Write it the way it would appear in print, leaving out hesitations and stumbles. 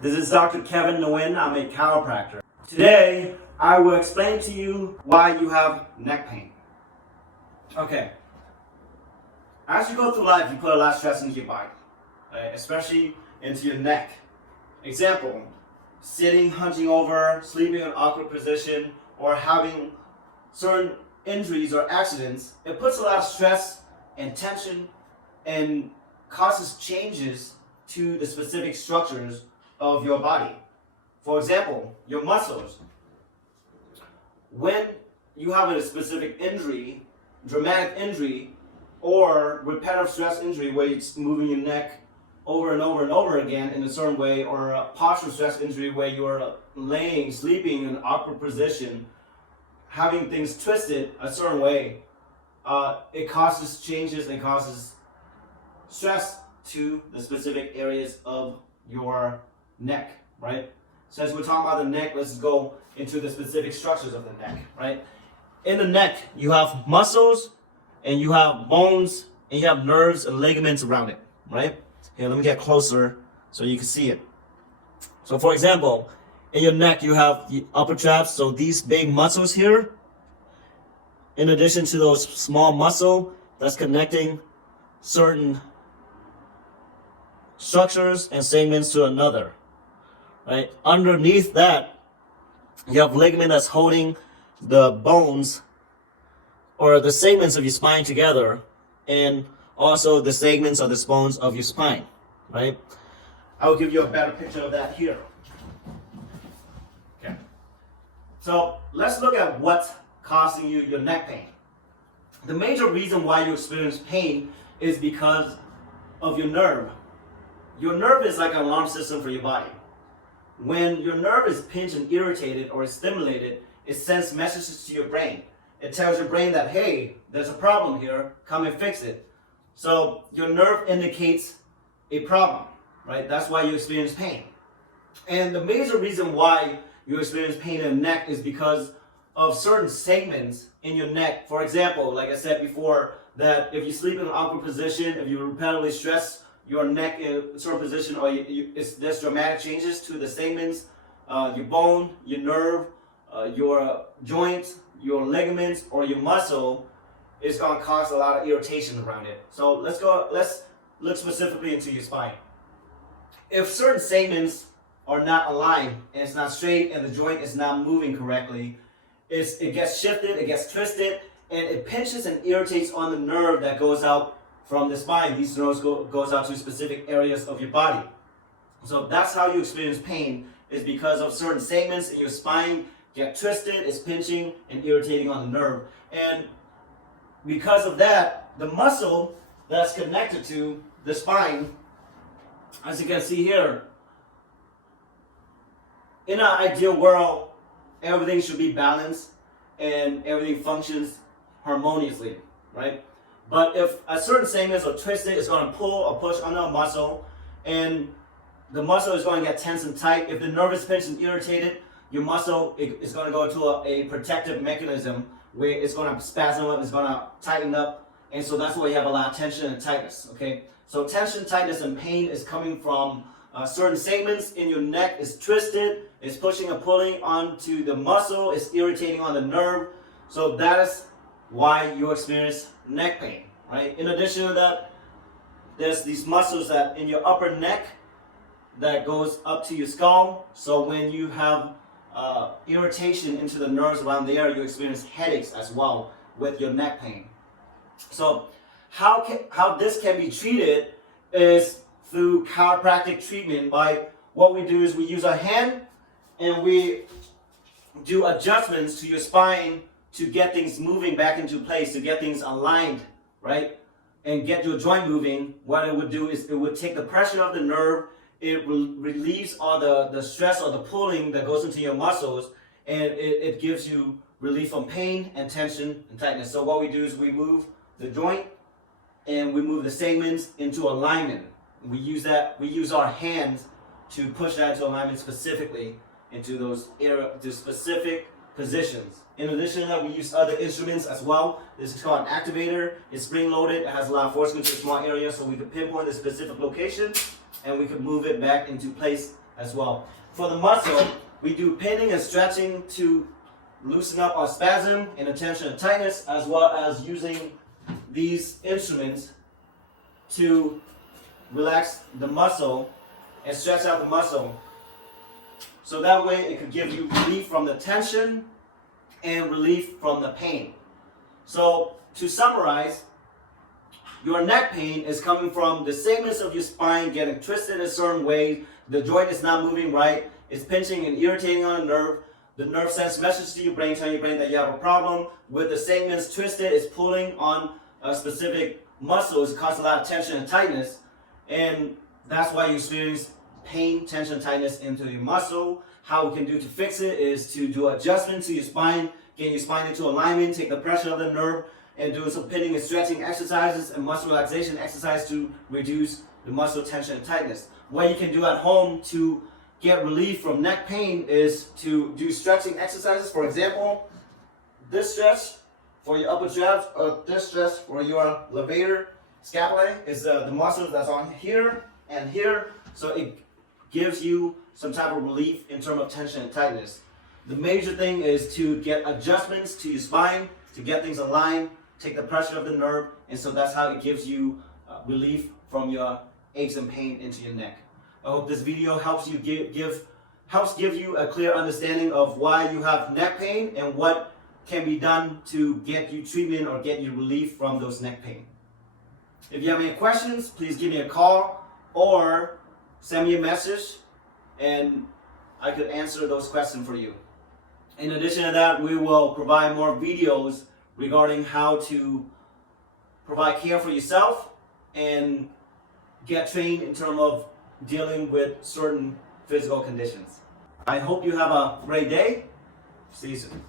This is Dr. Kevin Nguyen. I'm a chiropractor. Today, I will explain to you why you have neck pain. Okay. As you go through life, you put a lot of stress into your body, right? Especially into your neck. Example, sitting, hunching over, sleeping in an awkward position, or having certain injuries or accidents. It puts a lot of stress and tension and causes changes to the specific structures of your body. For example, your muscles. When you have a specific injury, dramatic injury, or repetitive stress injury where it's moving your neck over and over and over again in a certain way, or a postural stress injury where you're laying, sleeping in an awkward position, having things twisted a certain way, it causes changes and causes stress to the specific areas of your neck, right? Since we're talking about the neck, let's go into the specific structures of the neck, right? In the neck, you have muscles, and you have bones, and you have nerves and ligaments around it, right? Here, let me get closer so you can see it. So for example, in your neck, you have the upper traps, so these big muscles here, in addition to those small muscle that's connecting certain structures and segments to another, right? Underneath that, you have ligament that's holding the bones or the segments of your spine together, and also the segments or the bones of your spine, right? I will give you a better picture of that here. Okay. So let's look at what's causing you your neck pain. The major reason why you experience pain is because of your nerve. Your nerve is like an alarm system for your body. When your nerve is pinched and irritated or is stimulated, it sends messages to your brain. It tells your brain that, hey, there's a problem here, come and fix it. So your nerve indicates a problem, right? That's why you experience pain. And the major reason why you experience pain in the neck is because of certain segments in your neck. For example, like I said before, that if you sleep in an awkward position, if you repetitively stress your neck in a certain position, or there's dramatic changes to the segments, your bone, your nerve, your joints, your ligaments, or your muscle, is going to cause a lot of irritation around it. So let's look specifically into your spine. If certain segments are not aligned, and it's not straight, and the joint is not moving correctly, it gets shifted, it gets twisted, and it pinches and irritates on the nerve that goes out from the spine. These nerves goes out to specific areas of your body. So that's how you experience pain, is because of certain segments in your spine get twisted, it's pinching and irritating on the nerve. And because of that, the muscle that's connected to the spine, as you can see here, in an ideal world, everything should be balanced and everything functions harmoniously, right? But if a certain segments are twisted, it's going to pull or push on a muscle, and the muscle is going to get tense and tight. If the nerve is pinched and irritated, your muscle is going to go into a protective mechanism where it's going to spasm up, it's going to tighten up, and so that's why you have a lot of tension and tightness, okay? So tension, tightness, and pain is coming from certain segments in your neck is twisted, it's pushing and pulling onto the muscle, it's irritating on the nerve. So that is why you experience neck pain, right? In addition to that, there's these muscles that in your upper neck that goes up to your skull. So when you have irritation into the nerves around there, you experience headaches as well with your neck pain. So how this can be treated is through chiropractic treatment. By what we do is we use our hand and we do adjustments to your spine to get things moving back into place, to get things aligned, right? And get your joint moving. What it would do is it would take the pressure of the nerve, it relieves all the stress or the pulling that goes into your muscles, and it gives you relief from pain and tension and tightness. So what we do is we move the joint and we move the segments into alignment. We use our hands to push that into alignment specifically into those specific positions. In addition to that, we use other instruments as well. This is called an activator. It's spring loaded. It has a lot of force into a small area, so we can pinpoint the specific location and we can move it back into place as well. For the muscle, we do pinning and stretching to loosen up our spasm and tension and tightness, as well as using these instruments to relax the muscle and stretch out the muscle. So that way it could give you relief from the tension and relief from the pain. So to summarize, your neck pain is coming from the segments of your spine getting twisted in a certain way. The joint is not moving right. It's pinching and irritating on a nerve. The nerve sends message to your brain telling your brain that you have a problem. With the segments twisted, it's pulling on a specific muscle. It's causing a lot of tension and tightness. And that's why you experience pain, tension, tightness into your muscle. How we can do to fix it is to do adjustment to your spine, get your spine into alignment, take the pressure of the nerve, and do some pinning and stretching exercises and muscle relaxation exercise to reduce the muscle tension and tightness. What you can do at home to get relief from neck pain is to do stretching exercises. For example, this stretch for your upper traps, or this stretch for your levator scapulae is the muscles that's on here and here. So it gives you some type of relief in terms of tension and tightness. The major thing is to get adjustments to your spine, to get things aligned, take the pressure of the nerve, and so that's how it gives you relief from your aches and pain into your neck. I hope this video helps you give you a clear understanding of why you have neck pain and what can be done to get you treatment or get you relief from those neck pain. If you have any questions, please give me a call or send me a message and I could answer those questions for you. In addition to that, we will provide more videos regarding how to provide care for yourself and get trained in terms of dealing with certain physical conditions. I hope you have a great day. See you soon.